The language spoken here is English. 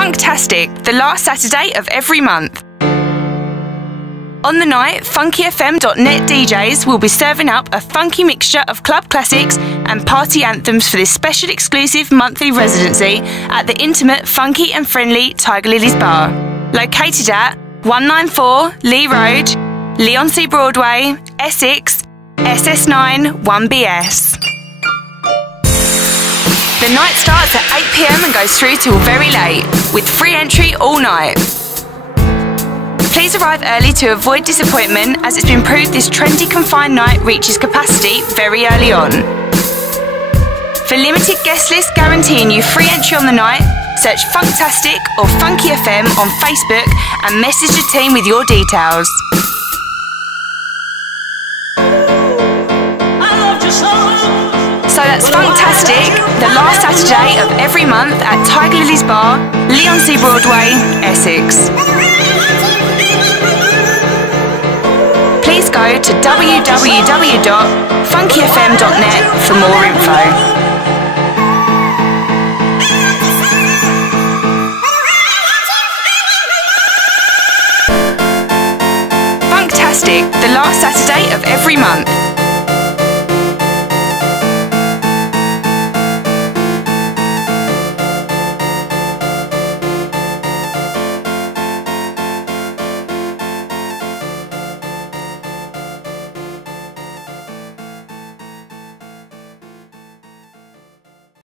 Funktastic, the last Saturday of every month. On the night, funkyfm.net DJs will be serving up a funky mixture of club classics and party anthems for this special exclusive monthly residency at the intimate, funky and friendly Tiger Lilies Bar, located at 194 Lee Road, Leigh-on-Sea Broadway, Essex, SS9 1BS. The night starts at 8 PM and goes through till very late, with free entry all night. Please arrive early to avoid disappointment, as it's been proved this trendy confined night reaches capacity very early on. For limited guest lists guaranteeing you free entry on the night, search Funktastic or Funky FM on Facebook and message the team with your details. So that's Funktastic, the last Saturday of every month at Tiger Lilies Bar, Leigh-on-Sea Broadway, Essex. Please go to www.funkyfm.net for more info. Funktastic, the last Saturday of every month.